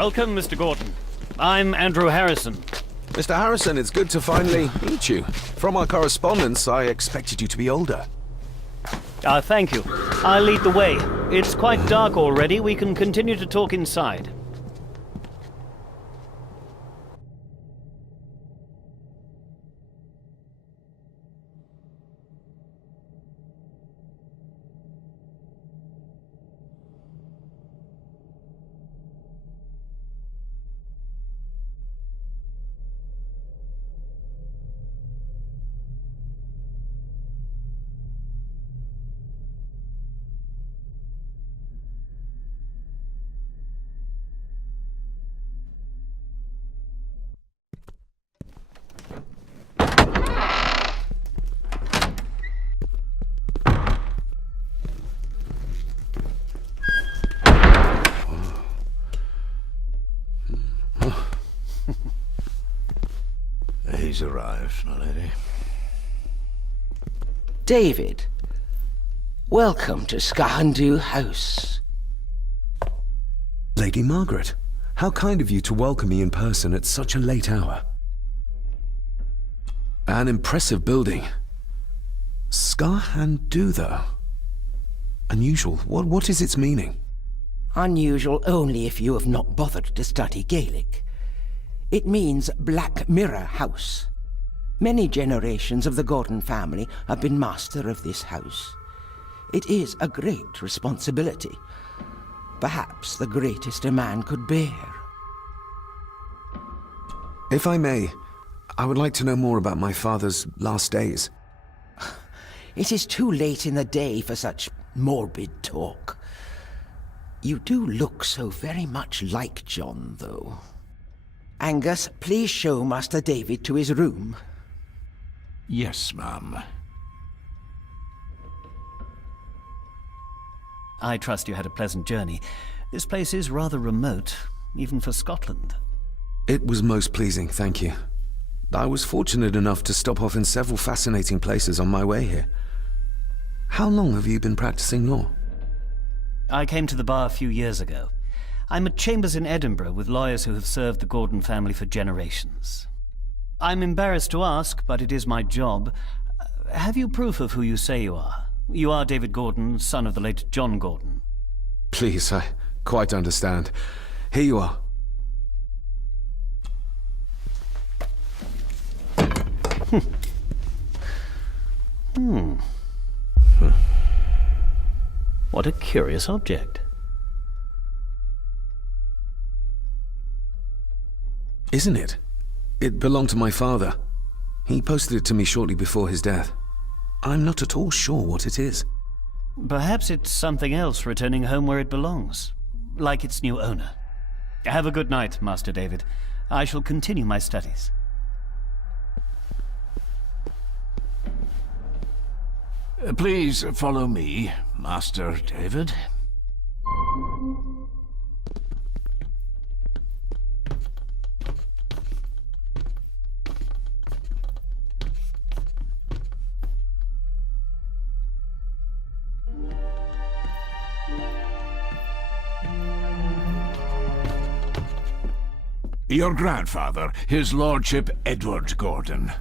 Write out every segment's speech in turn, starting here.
Welcome, Mr. Gordon. I'm Andrew Harrison. Mr. Harrison, it's good to finally meet you. From our correspondence, I expected you to be older. Thank you. I'll lead the way. It's quite dark already. We can continue to talk inside. He's arrived, my lady. David, welcome to Skahandu House. Lady Margaret, how kind of you to welcome me in person at such a late hour. An impressive building. Skahandu, though. Unusual. What is its meaning? Unusual only if you have not bothered to study Gaelic. It means Black Mirror House. Many generations of the Gordon family have been master of this house. It is a great responsibility. Perhaps the greatest a man could bear. If I may, I would like to know more about my father's last days. It is too late in the day for such morbid talk. You do look so very much like John, though. Angus, please show Master David to his room. Yes, ma'am. I trust you had a pleasant journey. This place is rather remote, even for Scotland. It was most pleasing, thank you. I was fortunate enough to stop off in several fascinating places on my way here. How long have you been practicing law? I came to the bar a few years ago. I'm at chambers in Edinburgh with lawyers who have served the Gordon family for generations. I'm embarrassed to ask, but it is my job. Have you proof of who you say you are? You are David Gordon, son of the late John Gordon. Please, I quite understand. Here you are. What a curious object. Isn't it? It belonged to my father. He posted it to me shortly before his death. I'm not at all sure what it is. Perhaps it's something else returning home where it belongs, like its new owner. Have a good night, Master David. I shall continue my studies. Please follow me, Master David. Your grandfather, His Lordship Edward Gordon.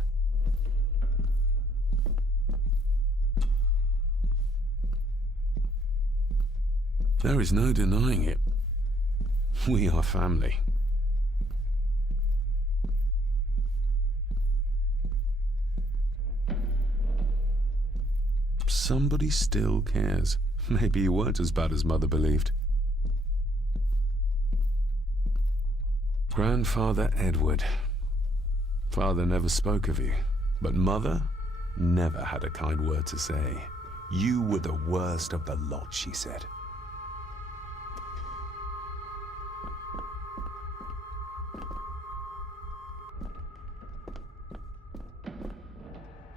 There is no denying it. We are family. Somebody still cares. Maybe you weren't as bad as Mother believed. Grandfather Edward. Father never spoke of you, but Mother never had a kind word to say. You were the worst of the lot, she said.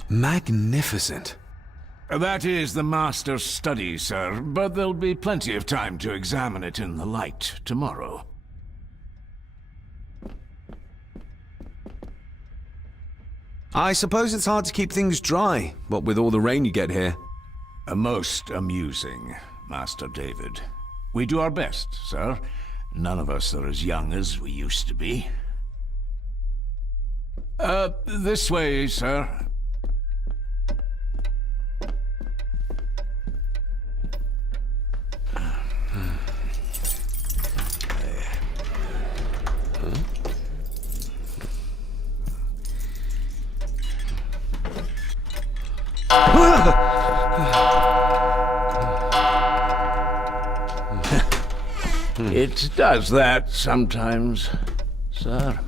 Magnificent. That is the Master's study, sir, but there'll be plenty of time to examine it in the light tomorrow. I suppose it's hard to keep things dry, what with all the rain you get here. Most amusing, Master David. We do our best, sir. None of us are as young as we used to be. This way, sir. It does that sometimes, sir.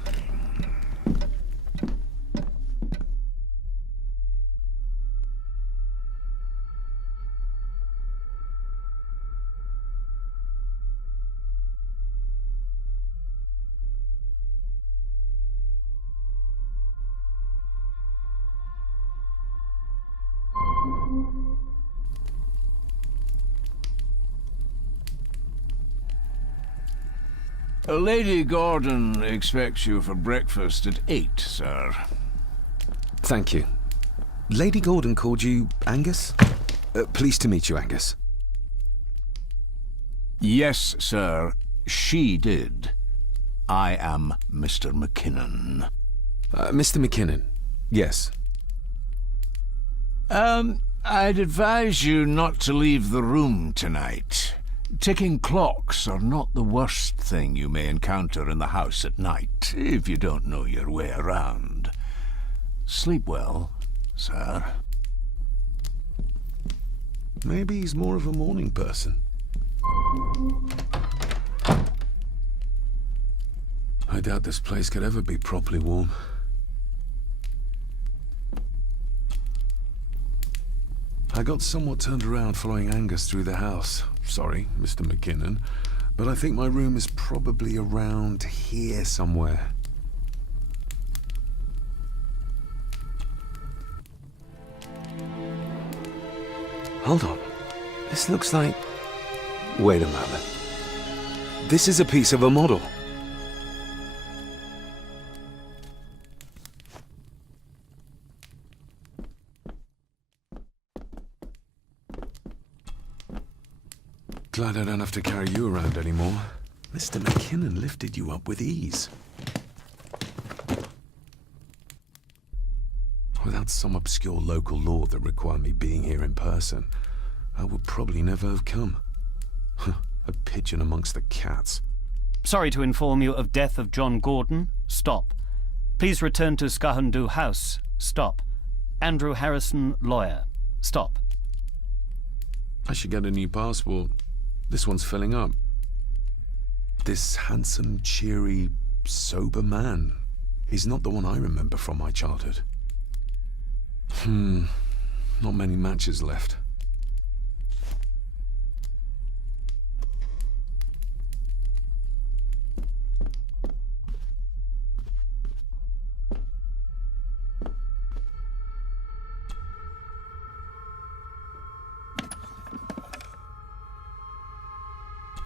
Lady Gordon expects you for breakfast at 8, sir. Thank you. Lady Gordon called you Angus? Pleased to meet you, Angus. Yes, sir. She did. I am Mr. McKinnon. Mr. McKinnon. Yes. I'd advise you not to leave the room tonight. Ticking clocks are not the worst thing you may encounter in the house at night, if you don't know your way around. Sleep well, sir. Maybe he's more of a morning person. I doubt this place could ever be properly warm. I got somewhat turned around following Angus through the house. Sorry, Mr. McKinnon, but I think my room is probably around here somewhere. Hold on. This looks like... Wait a moment. This is a piece of a model. Glad I don't have to carry you around anymore. Mr. McKinnon lifted you up with ease. Without some obscure local law that required me being here in person, I would probably never have come. A pigeon amongst the cats. Sorry to inform you of death of John Gordon. Stop. Please return to Skahandu House. Stop. Andrew Harrison, lawyer. Stop. I should get a new passport. This one's filling up. This handsome, cheery, sober man. He's not the one I remember from my childhood. Not many matches left.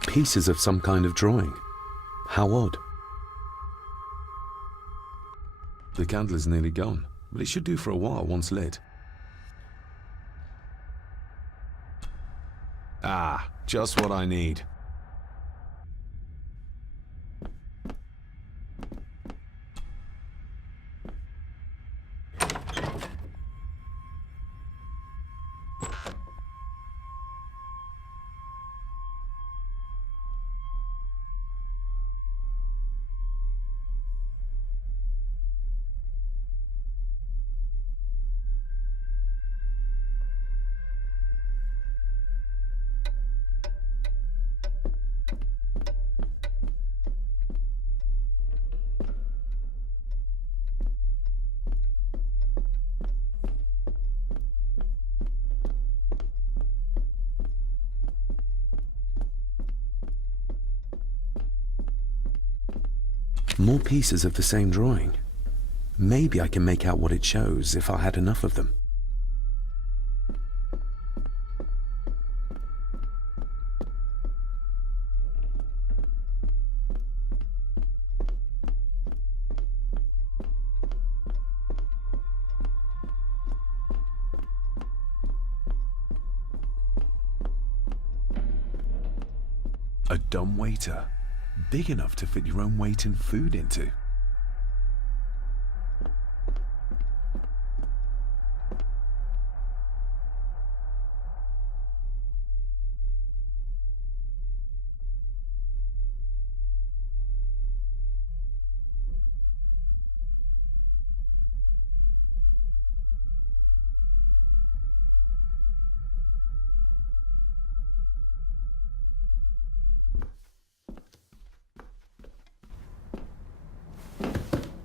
Pieces of some kind of drawing. How odd. The candle is nearly gone, but it should do for a while once lit. Ah, just what I need. More pieces of the same drawing. Maybe I can make out what it shows if I had enough of them. A dumbwaiter, big enough to fit your own weight in food into.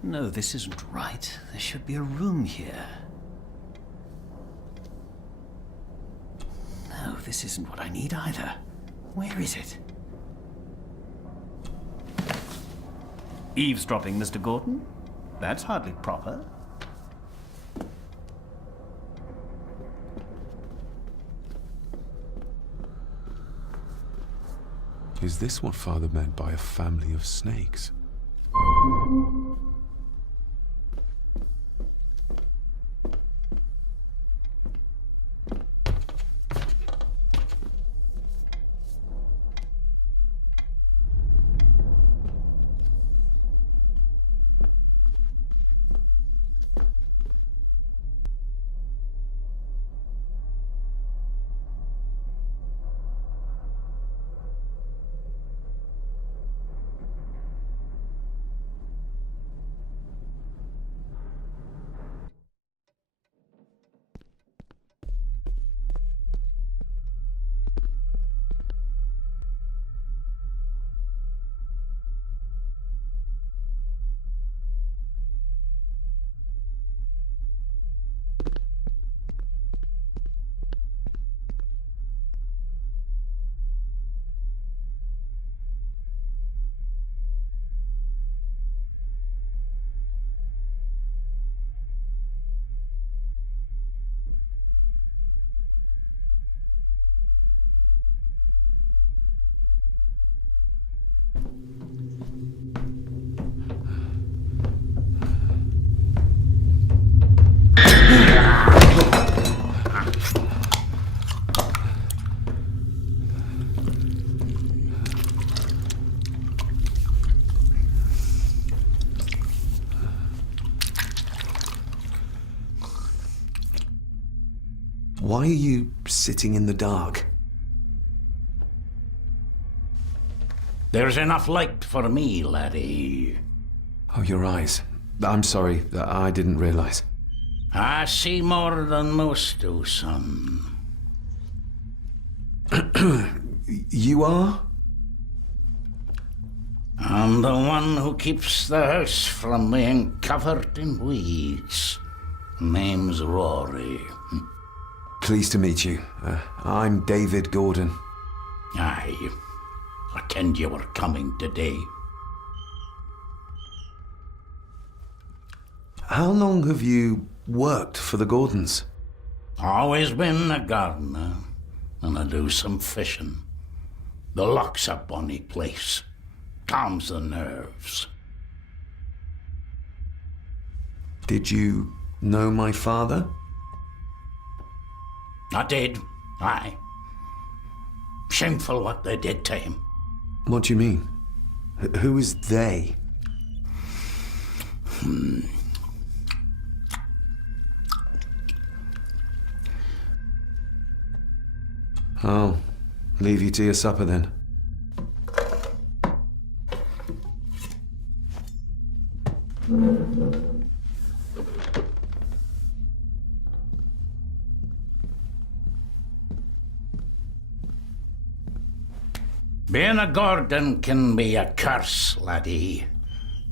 No, this isn't right. There should be a room here. No, this isn't what I need either. Where is it? Eavesdropping, Mr. Gordon? That's hardly proper. Is this what Father meant by a family of snakes? Why are you sitting in the dark? There's enough light for me, laddie. Oh, your eyes. I'm sorry, I didn't realize. I see more than most do, son. You are? I'm the one who keeps the house from being covered in weeds. Name's Rory. Pleased to meet you. I'm David Gordon. Aye. I kenned you were coming today. How long have you worked for the Gordons? Always been a gardener, and I do some fishing. The loch's a bonny place. Calms the nerves. Did you know my father? I did, aye. Shameful what they did to him. What do you mean? Who is they? I'll leave you to your supper then. Being a Gordon can be a curse, laddie.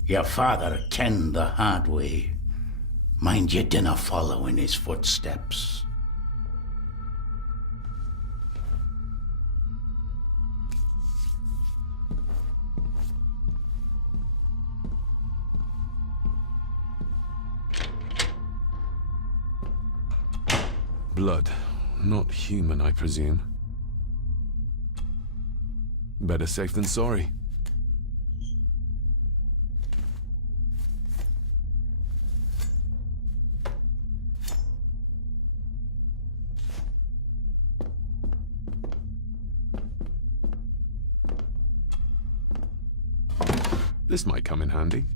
Your father kenned the hard way. Mind you dinna follow in his footsteps. Blood. Not human, I presume. Better safe than sorry. This might come in handy.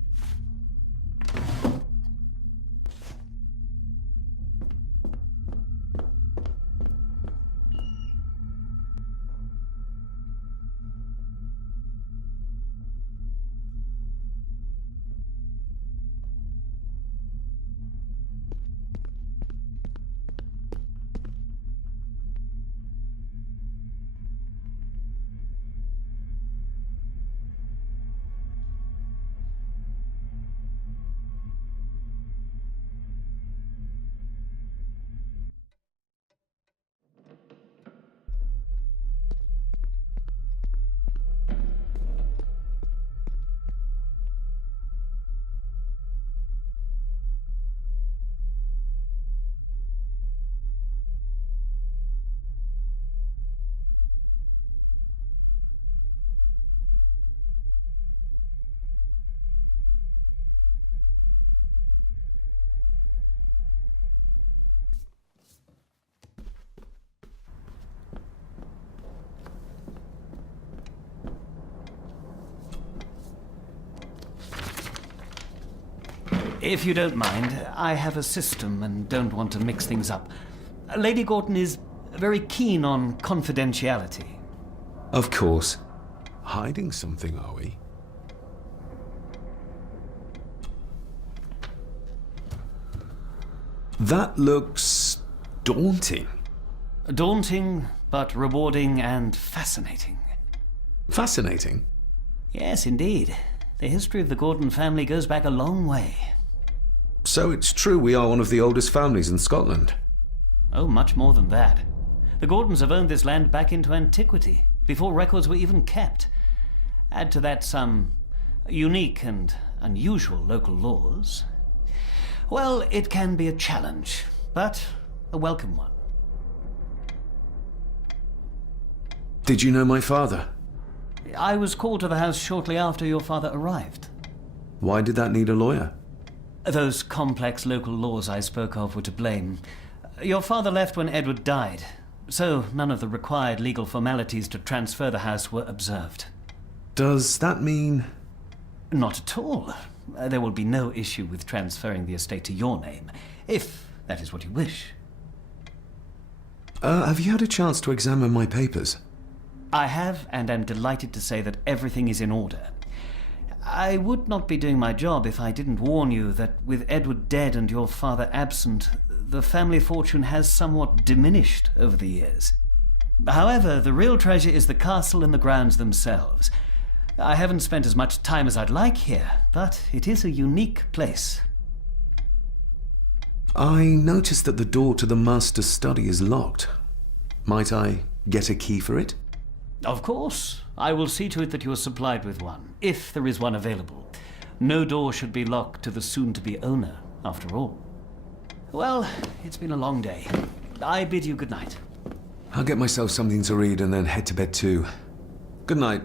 If you don't mind, I have a system and don't want to mix things up. Lady Gordon is very keen on confidentiality. Of course. Hiding something, are we? That looks daunting. Daunting, but rewarding and fascinating. Fascinating? Yes, indeed. The history of the Gordon family goes back a long way. So it's true we are one of the oldest families in Scotland. Oh, much more than that. The Gordons have owned this land back into antiquity, before records were even kept. Add to that some unique and unusual local laws. Well, it can be a challenge, but a welcome one. Did you know my father? I was called to the house shortly after your father arrived. Why did that need a lawyer? Those complex local laws I spoke of were to blame. Your father left when Edward died, so none of the required legal formalities to transfer the house were observed. Does that mean... Not at all. There will be no issue with transferring the estate to your name, if that is what you wish. Have you had a chance to examine my papers? I have, and am delighted to say that everything is in order. I would not be doing my job if I didn't warn you that with Edward dead and your father absent, the family fortune has somewhat diminished over the years. However, the real treasure is the castle and the grounds themselves. I haven't spent as much time as I'd like here, but it is a unique place. I noticed that the door to the master's study is locked. Might I get a key for it? Of course. I will see to it that you are supplied with one, if there is one available. No door should be locked to the soon-to-be owner, after all. Well, it's been a long day. I bid you good night. I'll get myself something to read and then head to bed too. Good night.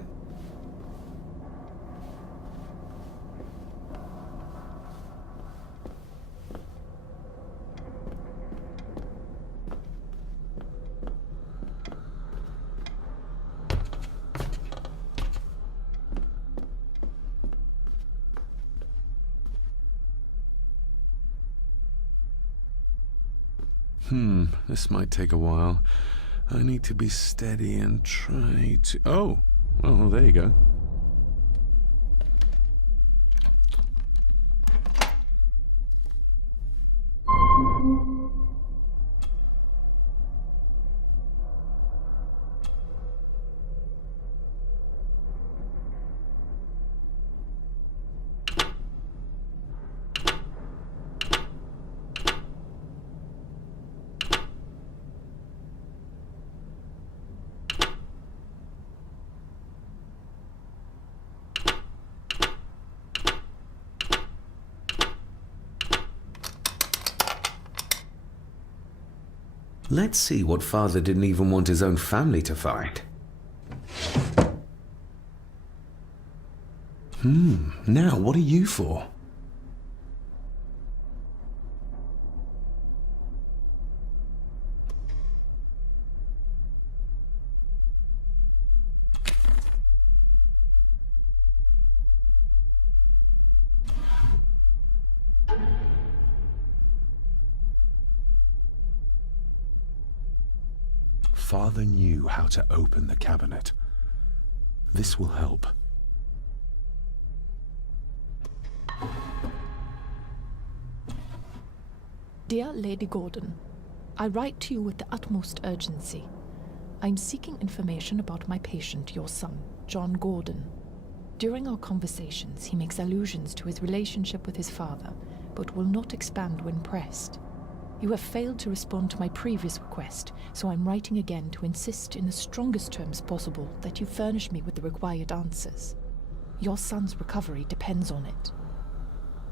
This might take a while. I need to be steady and try to... Oh, well, there you go. Let's see what father didn't even want his own family to find. Now what are you for? Father knew how to open the cabinet. This will help. Dear Lady Gordon, I write to you with the utmost urgency. I'm seeking information about my patient, your son, John Gordon. During our conversations, he makes allusions to his relationship with his father, but will not expand when pressed. You have failed to respond to my previous request, so I'm writing again to insist in the strongest terms possible that you furnish me with the required answers. Your son's recovery depends on it.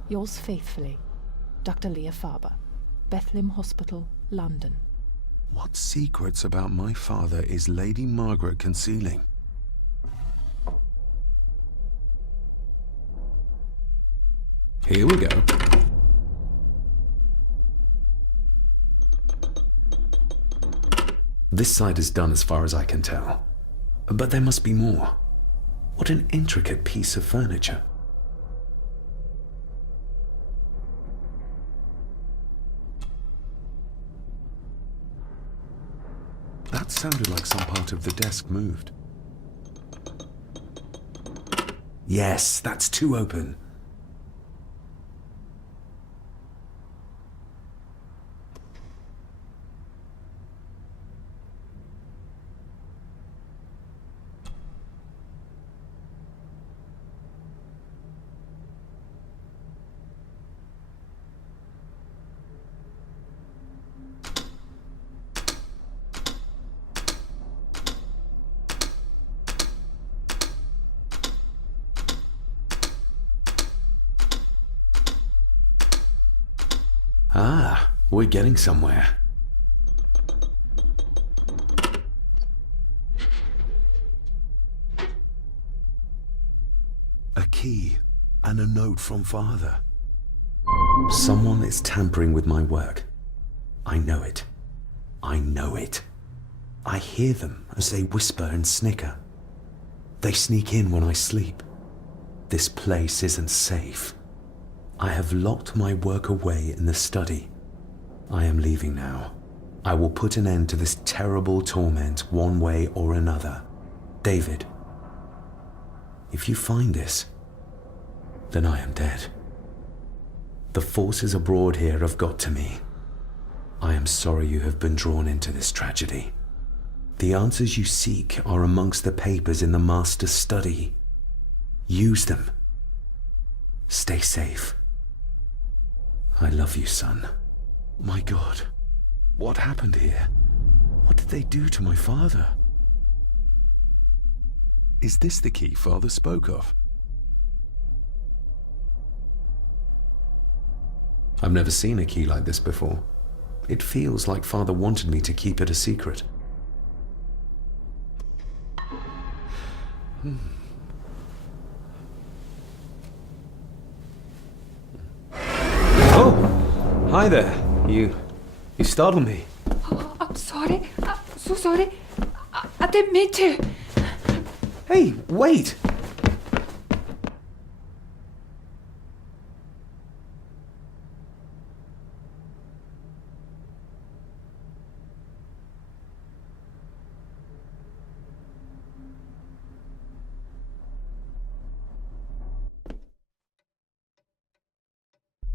Yours faithfully, Dr. Leah Faber, Bethlehem Hospital, London. What secrets about my father is Lady Margaret concealing? Here we go. This side is done as far as I can tell. But there must be more. What an intricate piece of furniture. That sounded like some part of the desk moved. Yes, that's too open. Ah, we're getting somewhere. A key and a note from Father. Someone is tampering with my work. I know it. I know it. I hear them as they whisper and snicker. They sneak in when I sleep. This place isn't safe. I have locked my work away in the study. I am leaving now. I will put an end to this terrible torment one way or another. David, if you find this, then I am dead. The forces abroad here have got to me. I am sorry you have been drawn into this tragedy. The answers you seek are amongst the papers in the Master's study. Use them. Stay safe. I love you, son. My God, what happened here? What did they do to my father? Is this the key Father spoke of? I've never seen a key like this before. It feels like Father wanted me to keep it a secret. Oh, hi there. You startled me. Oh, I'm sorry. I'm so sorry. I didn't mean to. Hey, wait!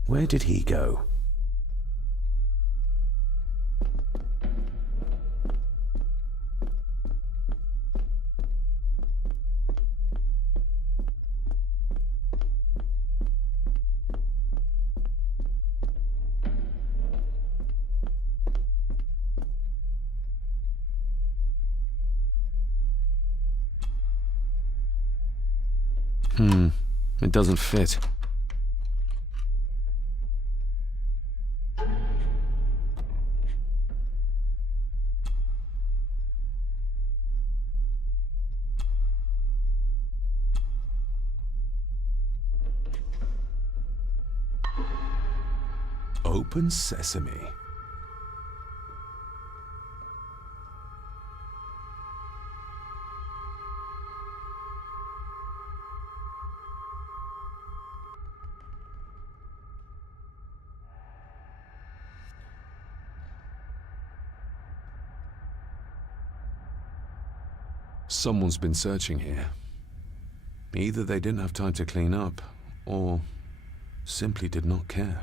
Where did he go? It doesn't fit. Open sesame. Someone's been searching here. Either they didn't have time to clean up, or simply did not care.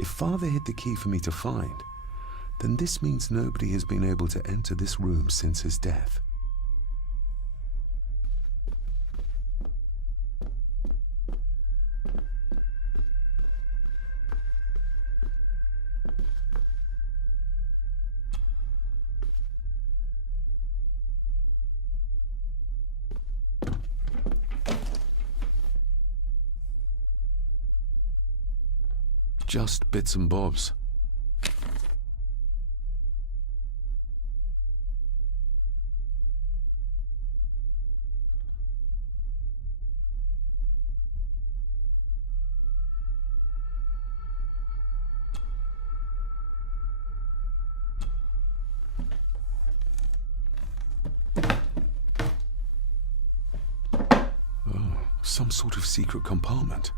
If Father hid the key for me to find, then this means nobody has been able to enter this room since his death. Just bits and bobs. Oh, some sort of secret compartment.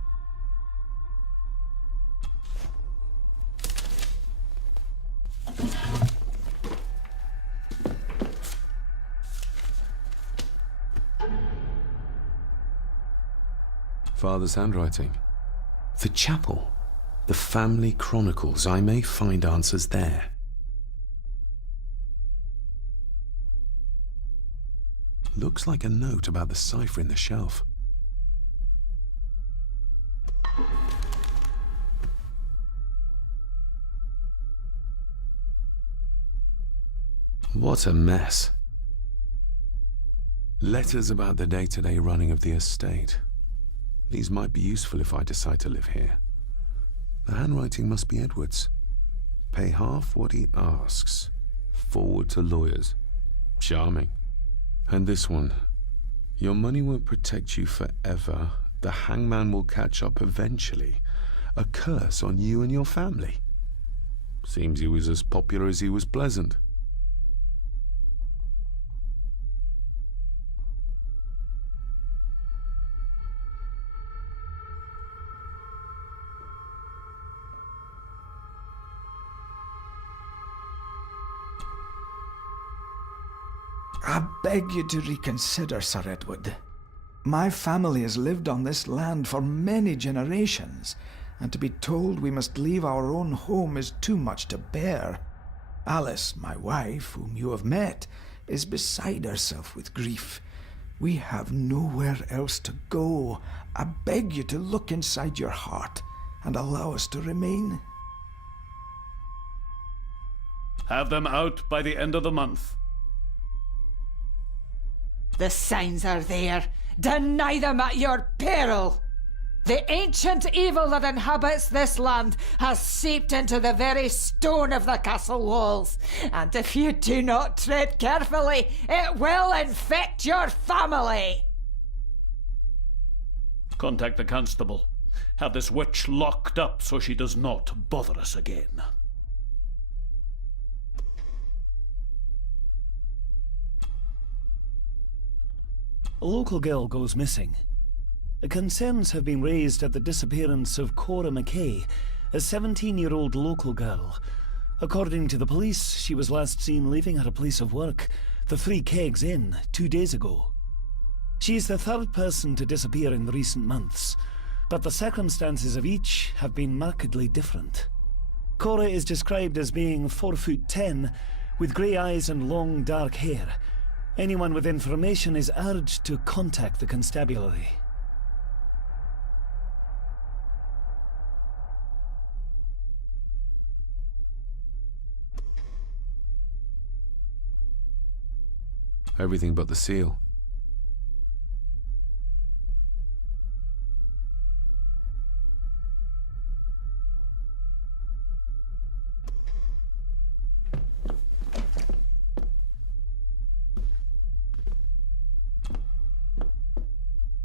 Father's handwriting. The chapel. The family chronicles. I may find answers there. Looks like a note about the cipher in the shelf. What a mess. Letters about the day-to-day running of the estate. These might be useful if I decide to live here. The handwriting must be Edward's. Pay half what he asks. Forward to lawyers. Charming. And this one. Your money won't protect you forever. The hangman will catch up eventually. A curse on you and your family. Seems he was as popular as he was pleasant. I beg you to reconsider, Sir Edward. My family has lived on this land for many generations, and to be told we must leave our own home is too much to bear. Alice, my wife, whom you have met, is beside herself with grief. We have nowhere else to go. I beg you to look inside your heart and allow us to remain. Have them out by the end of the month. The signs are there. Deny them at your peril. The ancient evil that inhabits this land has seeped into the very stone of the castle walls, and if you do not tread carefully, it will infect your family. Contact the constable. Have this witch locked up so she does not bother us again. A local girl goes missing. Concerns have been raised at the disappearance of Cora McKay, a 17-year-old local girl. According to the police, she was last seen leaving her place of work, the Three Kegs Inn, 2 days ago. She is the third person to disappear in the recent months, but the circumstances of each have been markedly different. Cora is described as being 4'10", with grey eyes and long dark hair. Anyone with information is urged to contact the constabulary. Everything but the seal.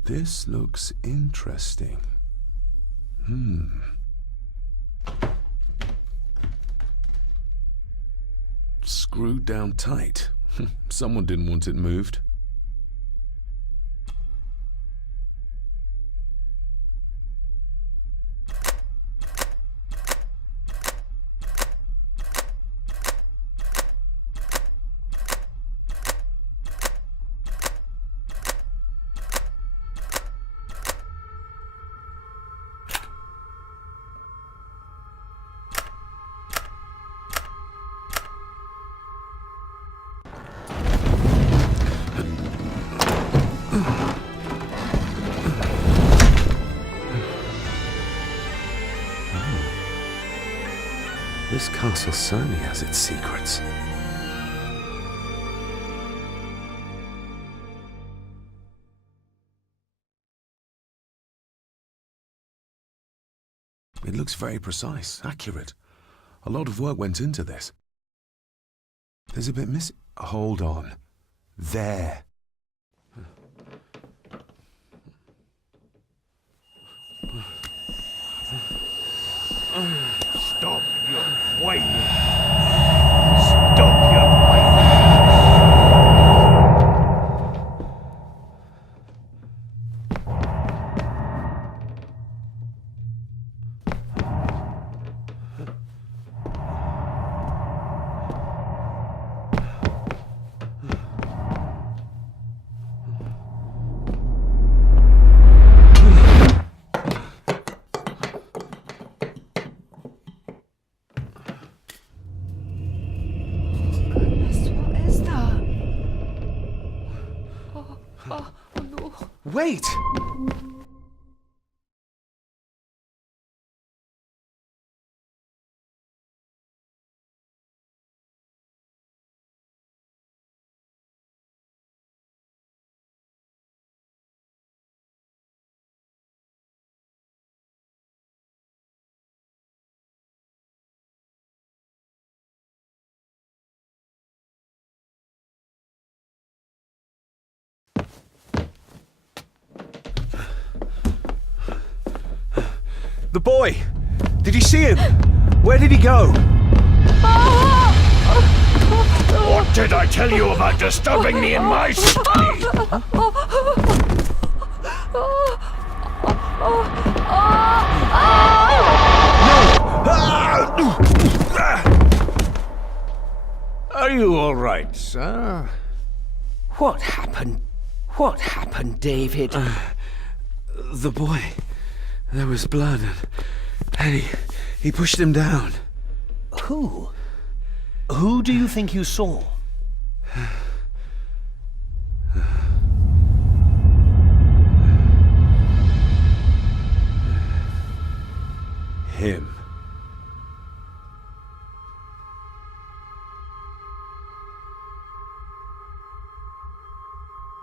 This looks interesting. Screwed down tight. Someone didn't want it moved. This castle certainly has its secrets. It looks very precise, accurate. A lot of work went into this. There's a bit missing. Hold on. There. Stop your whining. Stop your whining. Wait! The boy! Did you see him? Where did he go? What did I tell you about disturbing me in my study? Are you all right, sir? What happened? What happened, David? The boy. There was blood and he pushed him down. Who? Who do you think you saw? Him.